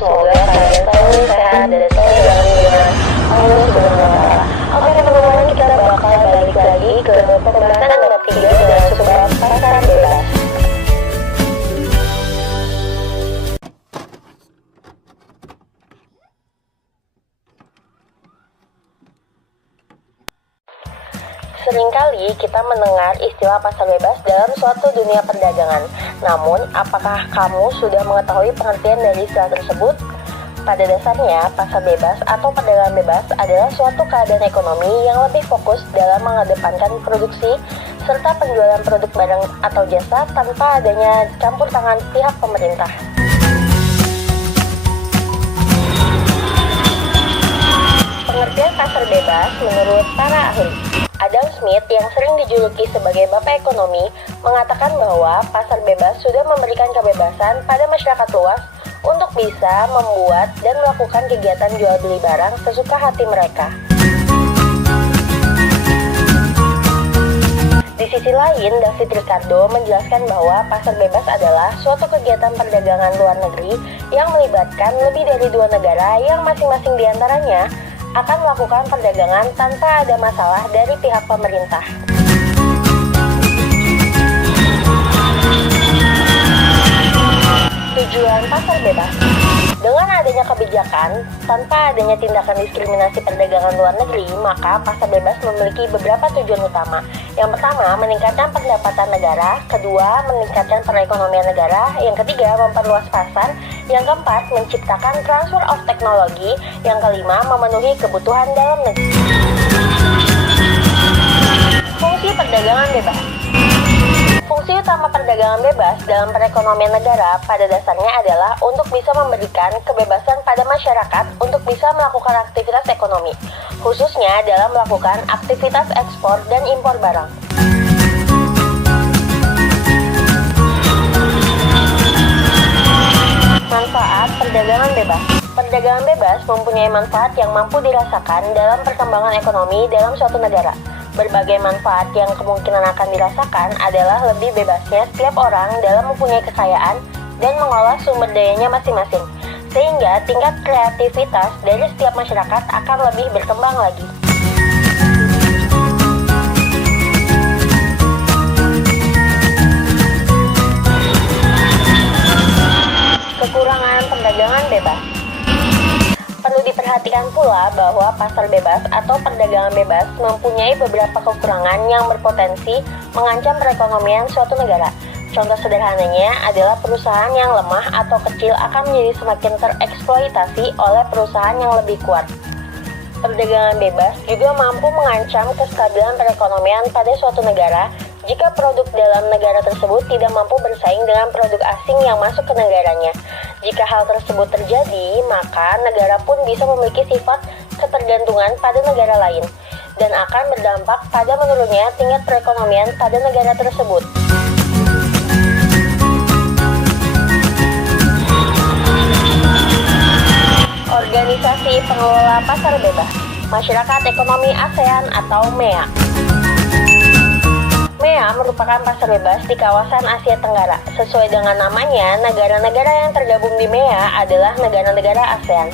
semoga kalian selalu sehat dan selalu dalam lindungan Allah Subhanahu wa Ta'ala. Oke teman-teman, kita bakal balik lagi ke pembahasan bab 3 dan subbab pasar bebas. Seringkali kita mendengar istilah pasar bebas dalam suatu dunia perdagangan. Namun, apakah kamu sudah mengetahui pengertian dari istilah tersebut? Pada dasarnya, pasar bebas atau perdagangan bebas adalah suatu keadaan ekonomi yang lebih fokus dalam mengedepankan produksi serta penjualan produk barang atau jasa tanpa adanya campur tangan pihak pemerintah. Pengertian pasar bebas menurut para ahli. Adam Smith yang sering dijuluki sebagai Bapak Ekonomi mengatakan bahwa pasar bebas sudah memberikan kebebasan pada masyarakat luas untuk bisa membuat dan melakukan kegiatan jual beli barang sesuka hati mereka. Di sisi lain, David Ricardo menjelaskan bahwa pasar bebas adalah suatu kegiatan perdagangan luar negeri yang melibatkan lebih dari dua negara yang masing-masing diantaranya akan melakukan perdagangan tanpa ada masalah dari pihak pemerintah. Tujuan pasar bebas. Dengan adanya kebijakan tanpa adanya tindakan diskriminasi perdagangan luar negeri, maka pasar bebas memiliki beberapa tujuan utama. Yang pertama, meningkatkan pendapatan negara. Kedua, meningkatkan perekonomian negara. Yang ketiga, memperluas pasar. Yang keempat, menciptakan transfer of teknologi. Yang kelima, memenuhi kebutuhan dalam negeri. Fungsi perdagangan bebas. Fungsi utama perdagangan bebas dalam perekonomian negara pada dasarnya adalah untuk bisa memberikan kebebasan pada masyarakat untuk bisa melakukan aktivitas ekonomi, khususnya dalam melakukan aktivitas ekspor dan impor barang. Manfaat perdagangan bebas. Perdagangan bebas mempunyai manfaat yang mampu dirasakan dalam perkembangan ekonomi dalam suatu negara. Berbagai manfaat yang kemungkinan akan dirasakan adalah lebih bebasnya setiap orang dalam mempunyai kekayaan dan mengolah sumber dayanya masing-masing, sehingga tingkat kreativitas dari setiap masyarakat akan lebih berkembang lagi. Kekurangan perdagangan bebas. Perlu diperhatikan pula bahwa pasar bebas atau perdagangan bebas mempunyai beberapa kekurangan yang berpotensi mengancam perekonomian suatu negara. Contoh sederhananya adalah perusahaan yang lemah atau kecil akan menjadi semakin tereksploitasi oleh perusahaan yang lebih kuat. Perdagangan bebas juga mampu mengancam kestabilan perekonomian pada suatu negara jika produk dalam negara tersebut tidak mampu bersaing dengan produk asing yang masuk ke negaranya. Jika hal tersebut terjadi, maka negara pun bisa memiliki sifat ketergantungan pada negara lain dan akan berdampak pada menurunnya tingkat perekonomian pada negara tersebut. Organisasi Pengelola Pasar Bebas, Masyarakat Ekonomi ASEAN atau MEA. MEA merupakan pasar bebas di kawasan Asia Tenggara. Sesuai dengan namanya, negara-negara yang tergabung di MEA adalah negara-negara ASEAN.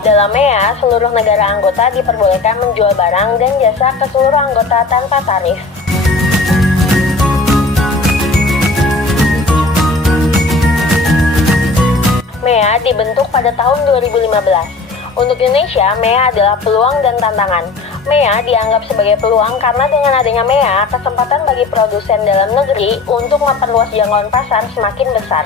Dalam MEA, seluruh negara anggota diperbolehkan menjual barang dan jasa ke seluruh anggota tanpa tarif. MEA dibentuk pada tahun 2015. Untuk Indonesia, MEA adalah peluang dan tantangan. MEA dianggap sebagai peluang karena dengan adanya MEA, kesempatan bagi produsen dalam negeri untuk memperluas jangkauan pasar semakin besar.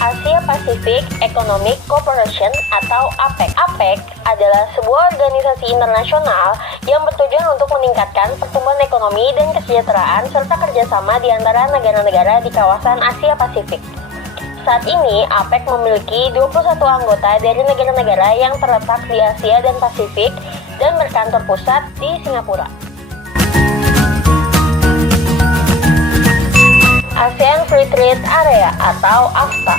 Asia Pacific Economic Cooperation atau APEC. APEC adalah sebuah organisasi internasional yang bertujuan untuk meningkatkan pertumbuhan ekonomi dan kesejahteraan serta kerjasama di antara negara-negara di kawasan Asia Pasifik. Saat ini, APEC memiliki 21 anggota dari negara-negara yang terletak di Asia dan Pasifik dan berkantor pusat di Singapura. ASEAN Free Trade Area atau AFTA.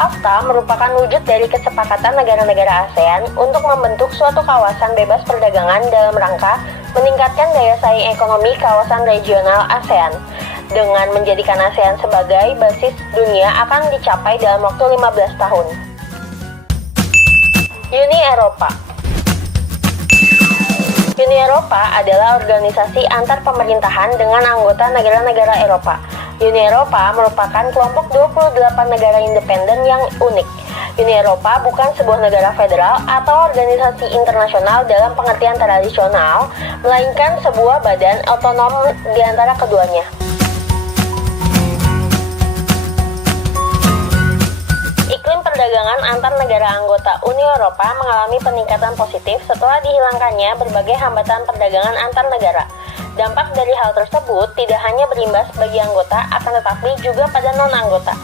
AFTA merupakan wujud dari kesepakatan negara-negara ASEAN untuk membentuk suatu kawasan bebas perdagangan dalam rangka meningkatkan daya saing ekonomi kawasan regional ASEAN. dengan menjadikan ASEAN sebagai basis dunia akan dicapai dalam waktu 15 tahun. Uni Eropa. Uni Eropa adalah organisasi antar pemerintahan dengan anggota negara-negara Eropa. Uni Eropa merupakan kelompok 28 negara independen yang unik. Uni Eropa bukan sebuah negara federal atau organisasi internasional dalam pengertian tradisional, melainkan sebuah badan otonom di antara keduanya. Iklim perdagangan antar negara anggota Uni Eropa mengalami peningkatan positif setelah dihilangkannya berbagai hambatan perdagangan antar negara. Dampak dari hal tersebut tidak hanya berimbas bagi anggota, akan tetapi juga pada non-anggota.